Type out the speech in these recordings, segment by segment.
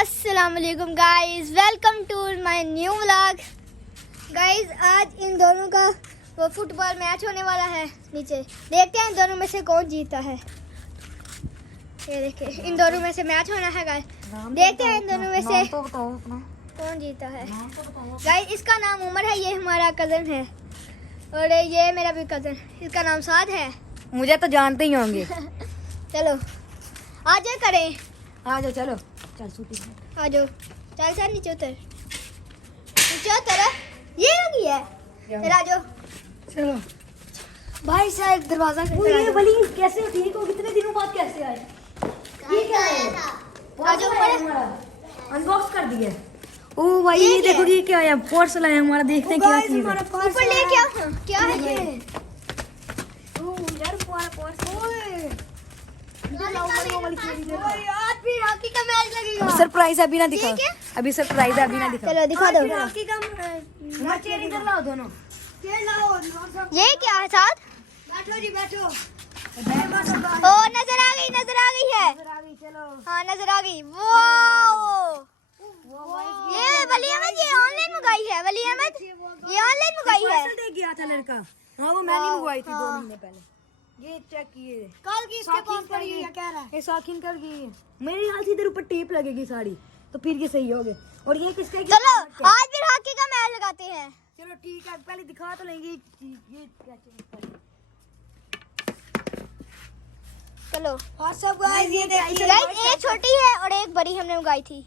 अस्सलाम वालेकुम guys, welcome to my new vlog. Guys आज इन दोनों का वो फुटबॉल मैच होने वाला है। नीचे देखते हैं इन दोनों में से कौन जीता है। ये देखिए इन दोनों में से मैच होना है गाइस। देखते हैं इन दोनों में से कौन जीता है। गाइस इसका नाम उमर है, ये हमारा कजन है, और ये मेरा भी कजन, इसका नाम साद है। मुझे तो जानते ही होंगे। चलो आ जाओ करें, आ जाओ चलो चल सूटी आ जाओ। चल सर नीचे उतर, नीचे उतर। ये हो गया है, चल आ जाओ। चलो भाई साहब दरवाजा ये वली कैसे ठीक हो, कितने दिनों बाद कैसे आए? ये क्या है? आ जाओ ऊपर। अनबॉक्स कर दिया। ओ भाई ये देखो ये क्या है, पार्सल आया हमारा, देखते हैं क्या चीज है। ऊपर ले क्या है ये? ओ यार हमारा पार्सल यार फिर हॉकी का मैच लगेगा। सरप्राइज अभी ना दिखाओ, ठीक है? अभी सरप्राइज अभी ना दिखाओ। चलो दिखा दो। हॉकी का चेयर इधर लाओ दोनों। ये क्या है साथ? बैठो जी बैठो। ओ नजर आ गई है। चलो हाँ नजर आ गई। वाओ ये वली अहमद, ये ऑनलाइन मंगाई है। वली अहमद ये ऑनलाइन मंगाई है। पार्सल दे गया था लड़का। हाँ वो मैंने मंगवाई थी 2 महीने पहले। ये चेक किए कल की इसके पास पड़ी है, कह रहा है। ये साकिन कर गई है। मेरे ख्याल से इधर ऊपर टेप लगेगी साड़ी, तो फिर ये सही हो गए। और ये किसका? चलो आज फिर हॉकी का मैच लगाते हैं। चलो ठीक है, पहले दिखा तो लेंगे ये क्या चीज। चलो हाँ सब गाइस ये देखिए, गाइस एक छोटी है और एक बड़ी हमने मंगाई थी।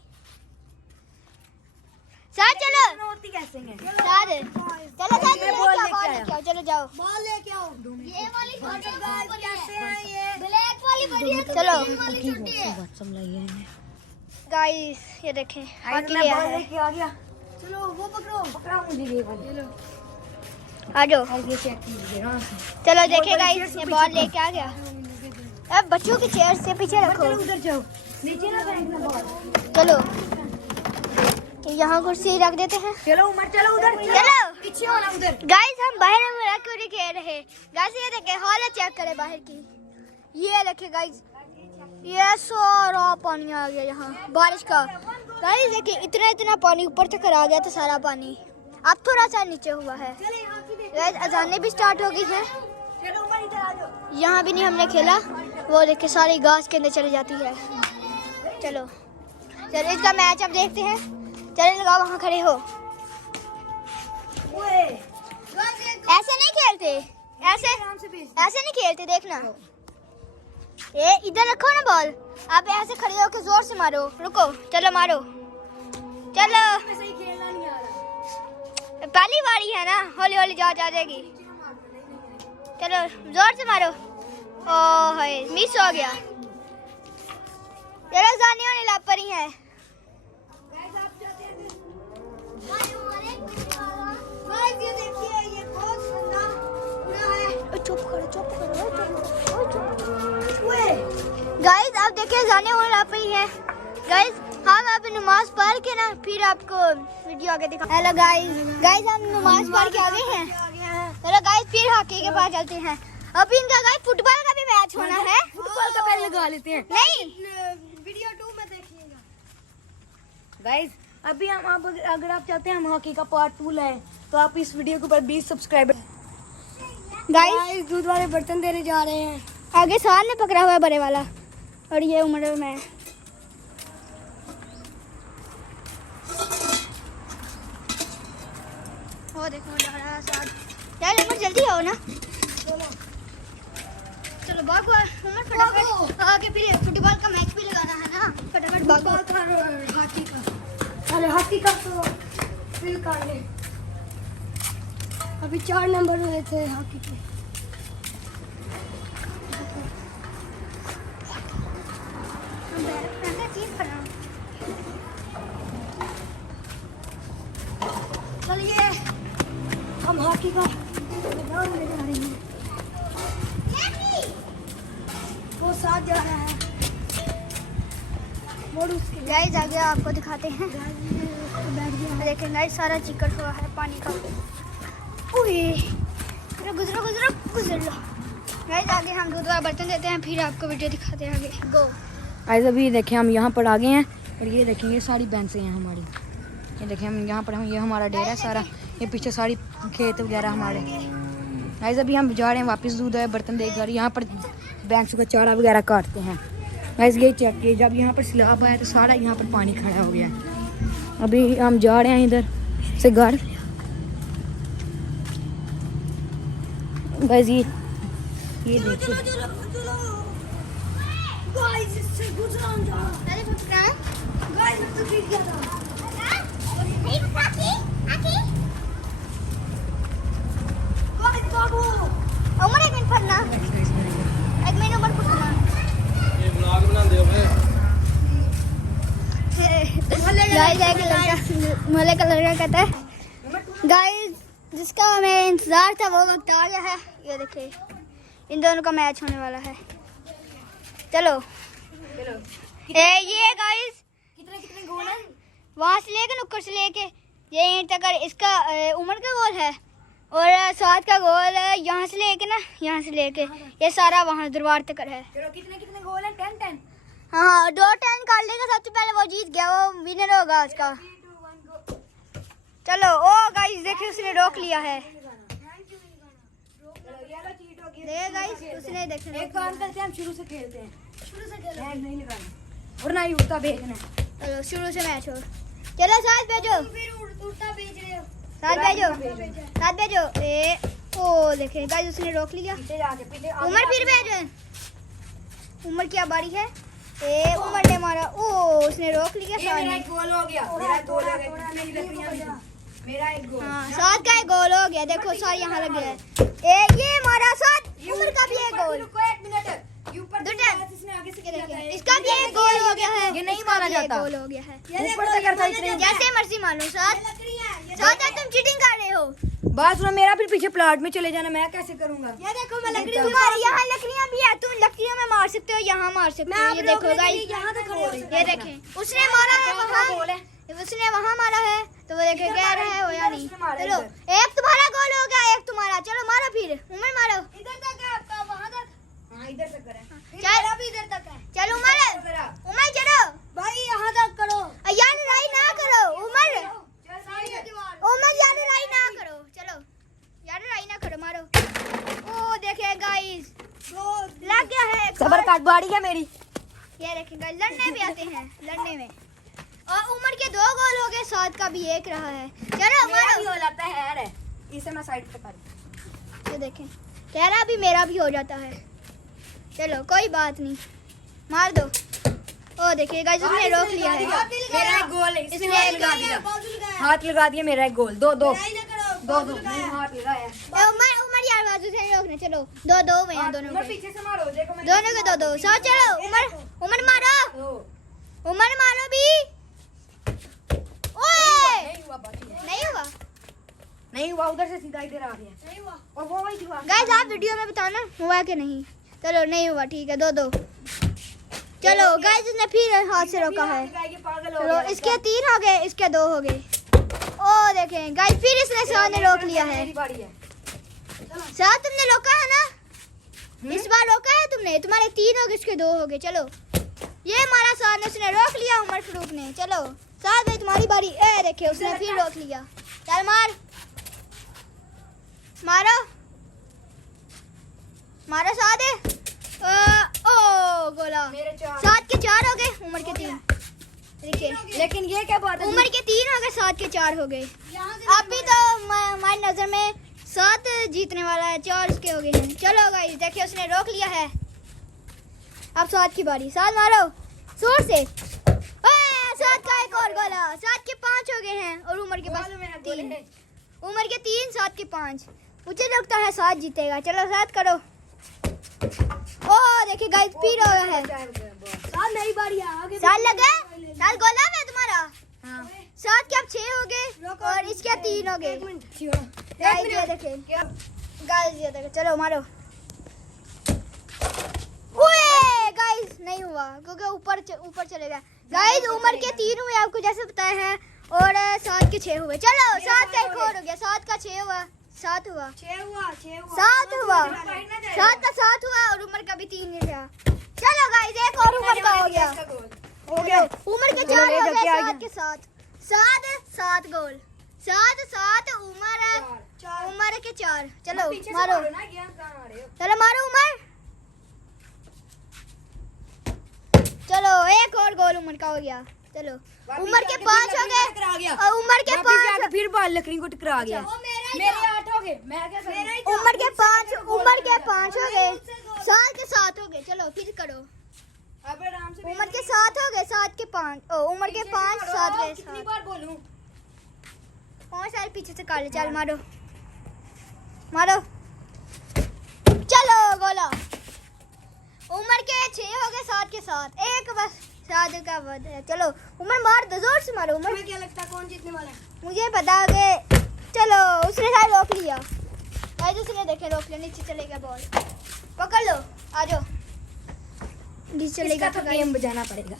साथ चलो होती कैसे हैं? साथ चलो साथ मैं बॉल लेके बॉल आया। लेके आओ। चलो जाओ। बॉल लेके आओ। ये वाली छोटी गाइस कैसे हैं ये? ब्लैक वाली बड़ी है, चलो छोटी है। गाइस ये देखें हॉकी मैं लिया बॉल है। लेके आ गया। चलो वो पकड़ो मुझे ये वाली। आ जाओ। और ये चेक कीजिए ना। चलो देखे गाइस ये बॉल लेके आ गया। अब बच्चों की चेयर से पीछे रखो। उधर जाओ, नीचे ना फेंकना बॉल। चलो यहाँ कुर्सी रख देते हैं। चलो उमर चलो उधर चलो पीछे होना उधर। गाइस हम बाहर में रख कर खेल रहे। गाइस ये देखे हालत चेक करें बाहर की। ये देखे गाइस ये सारा पानी आ गया यहाँ बारिश का। गाइस देखिए इतना पानी ऊपर तक आ गया था सारा पानी। अब थोड़ा सा नीचे हुआ है। गाइस अजानें भी स्टार्ट हो गई हैं। चलो उमर इधर आ जाओ। यहाँ भी नहीं हमने खेला, वो देखे सारी घास के अंदर चली जाती है। चलो चलो इसका मैच अब देखते हैं। चलो लगाओ वहाँ खड़े हो। ऐसे नहीं खेलते, ऐसे नहीं खेलते, देखना। ये इधर रखो ना बॉल, आप ऐसे खड़े होकर जोर से मारो। रुको चलो मारो। चलो पहली बारी है ना, हौली हौली जा जाएगी। चलो जोर से मारो। ओह मिस हो गया। चलो जानी होने लापरी है। गाइस आप देखिए जाने होने लापरी है। गाइस हम अब नमाज पढ़ के ना फिर आपको वीडियो आगे दिखा। हेलो गाइस हम नमाज पढ़ के आ गए हैं। चलो गाइस फिर हॉकी के पास चलते हैं। अभी इनका गाइस फुटबॉल का भी मैच होना है। फुटबॉल का पहले लगा लेते हैं। नहीं वीडियो 2 में देखिएगा गाइस। अभी हम आप अगर आप चाहते हैं हम हॉकी का पार्ट 2 लाएं, तो आप इस वीडियो के ऊपर 20 सब्सक्राइबर। गाइस दूध वाले बर्तन देने जा रहे हैं। आगे साल ने पकड़ा हुआ है बड़े वाला, और ये उम्र में वो देखो बड़ा साथ। यार उम्र जल्दी आओ ना। चलो भागो उम्र फटाफट आगे, फिर फुटबॉल का मैच भी लगाना है ना। फटाफट भागो। हाथी का तो फिल कर ले। अभी 4 नंबर हुए थे हॉकी के। चलिए हम हॉकी का मैदान में जा रहे हैं। वो साथ जा रहा है। गाइस आगे आपको दिखाते हैं। देखें गाइस सारा चिकन हुआ है पानी का। गुजरो गाइस आगे हम दूध वाला बर्तन देते हैं, फिर आपको वीडियो दिखाते हैं आगे। गो गाइस अभी देखें हम यहाँ पर आ गए हैं। और ये देखें ये सारी भैंसें हैं हमारी। ये देखें हम यहाँ पर हम ये हमारा डेरा है सारा, ये पीछे सारी खेत वगैरह हमारे। गाइस अभी हम जा रहे हैं वापस दूध है बर्तन देकर, यहाँ पर भैंसों का चारा वगैरह काटते हैं। गाइस ये चेक किए, जब यहाँ पर सैलाब आया तो सारा यहाँ पर पानी खड़ा हो गया। अभी हम जा रहे हैं इधर से घर। गाइस ये देखिए उमर एक मिनट पढ़ना, एक मिनट उमर पढ़ना। ये ब्लॉग बना दे भाई। मोहल्ले का लड़का कहता है गाइस जिसका हमें इंतजार था वो वक्त आ गया है। ये देखिए इन दोनों का मैच होने वाला है। चलो ये गाइस कितने गोल हैं? वहाँ से लेके नुक्कड़ से लेके ये ईंट तक इसका उमर का गोल है और सात का गोल यहाँ से लेके ना, यहाँ से लेके ये सारा वहाँ दरबार तक है। चलो कितने गोल हैं? 10 हाँ 2 10 कर लेगा, सबसे पहले वो जीत गया, वो विनर होगा उसका। चलो ओ गाइस देखिए उसने रोक लिया है। देखिए गाइस उसने देखिए एक काम करते हैं हम शुरू से खेलते हैं, नहीं लगाना और ना ही उड़ता भेजना। चलो शुरू से मैच हो। चलो साथ भेजो, साथ भेजो। ए ओ देखे गाइस उसने रोक लिया। उमर फिर भेजो, उमर की बारी है। ए उमर ने मारा, ओ उसने रोक लिया। मेरा एक गोल हो गया, मेरा एक गोल। हाँ सात का एक गोल हो गया, देखो सारे यहाँ लग गया है। ए ये मारा सात, उमर का भी एक गोल। इसका भी एक गोल हो गया है, ये नहीं माना जाता। गोल हो गया है, ऊपर तक करता इतने जैसे मर्जी मानो। सात तुम चीटिंग कर रहे हो। बात सुनो, मेरा फिर पीछे प्लाट में चले जाना, मैं कैसे करूंगा? ये देखो मैं लकड़ी, तुम्हारे यहाँ लकड़ियाँ भी है, तुम लकड़ियों में मार सकते हो, यहाँ मार सकते हो। ये देखो गाइस ये देखें उसने मारा है वहाँ, उसने वहाँ मारा है तो वो देखे कह रहा है हो या नहीं। चलो एक तुम्हारा गोल हो गया, एक तुम्हारा। चलो मारो फिर, उमर मारो। इधर तक है आपका, वहाँ तक। हाँ इधर तक करें, चलो भी इधर तक है। चलो उमर चलो भाई यहाँ तक करो यार, लड़ाई ना करो उमर, यार लड़ाई ना करो। चलो यार लड़ाई ना करो, मारो। ओ देखे गाइस लग गया है। सबर काट बाड़ी है मेरी। ये देखेगा लड़ने भी आते हैं, लड़ने में। और उमर के 2 गोल हो गए, सात का भी एक रहा है। चलो मेरा भी मारो। हो जाता है यार, इसे मैं साइड पे कर। ये देखें कह रहा भी मेरा भी हो जाता है। चलो कोई बात नहीं, मार दो। ओ देखिए गाइस उसने रोक लिया है। मेरा एक गोल है, इसने इसने हाथ लगा दिया, हाथ लगा दिया। मेरा एक गोल, 2-2 नहीं हाथ लगाया। उमर यार बाजू से नहीं रोकने। चलो 2-2 में हैं दोनों उमर के, पीछे से मारो, देखो मैं दोनों के 2-2। साथ चलो उमर मारो, उमर मारो भी। ओए नहीं हुआ उधर से सीधा इधर आ गया और वो वही हुआ। गाइस आप वीडियो में बताओ ना हुआ कि नहीं। चलो नहीं हुआ, ठीक है 2-2। चलो गाइस उसने फिर हाथ से रोका है। चलो इसके 3 हो गए, इसके 2 हो गए। ओ देखें गाइस फिर इसने साथ ने रोक लिया है। साथ तुमने रोका है ना, इस बार रोका है तुमने, तुम्हारे 3 हो गए, इसके 2 हो गए। चलो ये हमारा साथ ने उसने रोक लिया, उमर फारूक ने। चलो साथ में तुम्हारी बारी। ए देखिए उसने फिर रोक लिया। चल मारो साथ है। ओ गोला, सात के 4 हो गए, उमर के 3। देखिए लेकिन ये क्या बात है, उमर के 3 हो गए, सात के 4 हो गए। अभी तो हमारी नजर में 7 जीतने वाला है, 4 उसके हो गए हैं। चलो गाइस देखिए उसने रोक लिया है। अब 7 की बारी, 7 मारो जोर से। 7 का एक और गोला, 7 के 5 हो गए हैं और उमर के पास 3। उमर के 3, 7 के 5। मुझे लगता है 7 जीतेगा। चलो 7 करो। ओ देखिए गाइस फिर हो गया है। नई बारी है, 7 लगा, 7 गोला में तुम्हारा। हाँ 7 के अब 6 हो गए और इसके 3 हो गए। गाइस ये देखे, गाइस ये देखे। चलो मारो। ओए गाइस नहीं हुआ क्योंकि ऊपर चले गया। गाइस उमर के 3 हुए आपको जैसे बताया है और 7 के 6 हुए। चलो 7 का एक और हो गया, 7 का 6 हुआ, 7 हुआ, 7 हुआ, 7 का 7 हुआ और उमर का भी 3 ही था। चलो गाइस एक और उमर का हो गया। हो गया। उमर के चलो, 4 ले हो जाओ, गए, क्या आ 7 के 7 7 गोल, 7 उमर है, उमर के 4। चलो मारो, चलो मारो उमर। चलो एक और गोल उमर का हो गया। चलो उमर के 5 हो गए और उमर के 5 फिर बाल लकड़ी को टकरा गया। मेरे 8 हो गए। मैं क्या करूं? उमर के 5 हो गए, 7 के 7 हो गए। चलो फिर करो। अब आराम से उमर के 7 हो गए, 7 के 5 उमर के 5 7 गए। कितनी बार बोलूं? 5 साल पीछे से काले। चल मारो मारो। चलो गोला। उमर के 6 हो गए, 7 के 7 एक बस 7 का बद है। चलो उमर मार दो, जोर से मारो उमर। तुम्हें क्या लगता है कौन जीतने वाला है? मुझे बता के। चलो उसने शायद रोक लिया भाई, उसने देखे रोक लिया। नीचे चलेगा बॉल, पकड़ लो, आ जाओ। नीचे चलेगा इसका तो गेम बजाना पड़ेगा।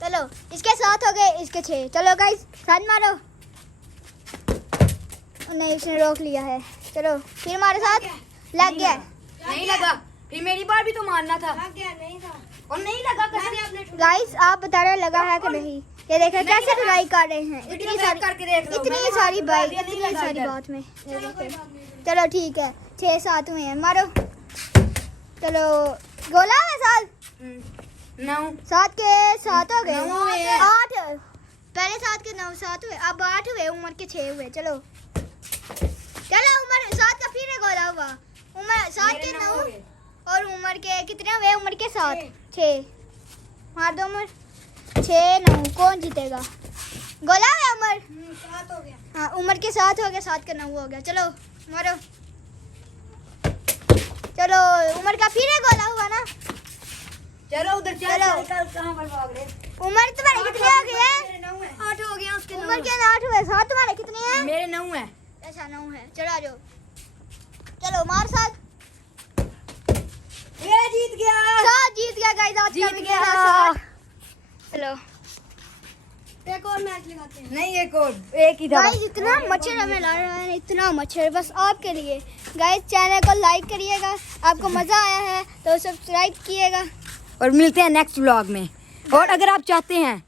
चलो इसके 7 हो गए, इसके 6। चलो गाइस 7 मारो। नहीं उसने रोक लिया है। चलो फिर मारो 7। लग गया। नहीं लगा। फिर मेरी बार भी तो मारना था। लग गया। नहीं था और नहीं लगा। कसम। गाइस आप बता रहे लगा है कि नहीं? ये देखो कैसे ट्राई कर रहे हैं। इतनी सारी करके देख लो। इतनी सारी बाइक, इतनी सारी बात में। ये देखो। चलो ठीक है, 6 7 में है। मारो। चलो गोला है 7 9 7 के 7 हो गए। 9 हुए। 8 पहले 7 के 9 7 हुए, अब 8 हुए। उमर के 6 हुए। चलो चलो उमर 7 का फिर एक गोला हुआ। उमर 7 के 9 और उमर के कितने हुए? उमर के 7 6 मार दो उमर। 6 9 कौन जीतेगा? गोला है उमर। 7 हो गया। हाँ उमर के 7 हो गया, 7 के 9 हो गया। चलो मारो। चलो उमर का फिर एक गोला हुआ ना। चलो उधर चलो। कहां पर भाग रहे? उमर तुम्हारे कितने हो गए? 9 है। 8 हो गया उसके। उमर के 8 हुए, 7 तुम्हारे कितने हैं? मेरे 9 है। अच्छा 9 है। चलो आ जाओ। चलो मार 7। ये जीत गया। 7 जीत गया गाइस, आज का जीत विनर गया। है 7। चलो एक और मैच लगाते हैं। नहीं एक और, एक ही था। गाइस इतना मच्छर हमें ला रहा है, इतना मच्छर बस आपके लिए। गाइस चैनल को लाइक करिएगा, आपको मजा आया है तो सब्सक्राइब कीजिएगा। और मिलते हैं नेक्स्ट व्लॉग में। और अगर आप चाहते हैं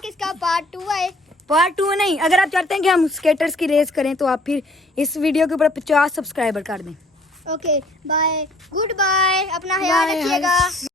कि इसका पार्ट 2 आए, पार्ट 2 नहीं, अगर आप चाहते हैं कि हम स्केटर्स की रेस करें तो आप फिर इस वीडियो के ऊपर 50 सब्सक्राइबर कर दें। ओके बाय, गुड बाय, अपना ख्याल Bye, रखिएगा।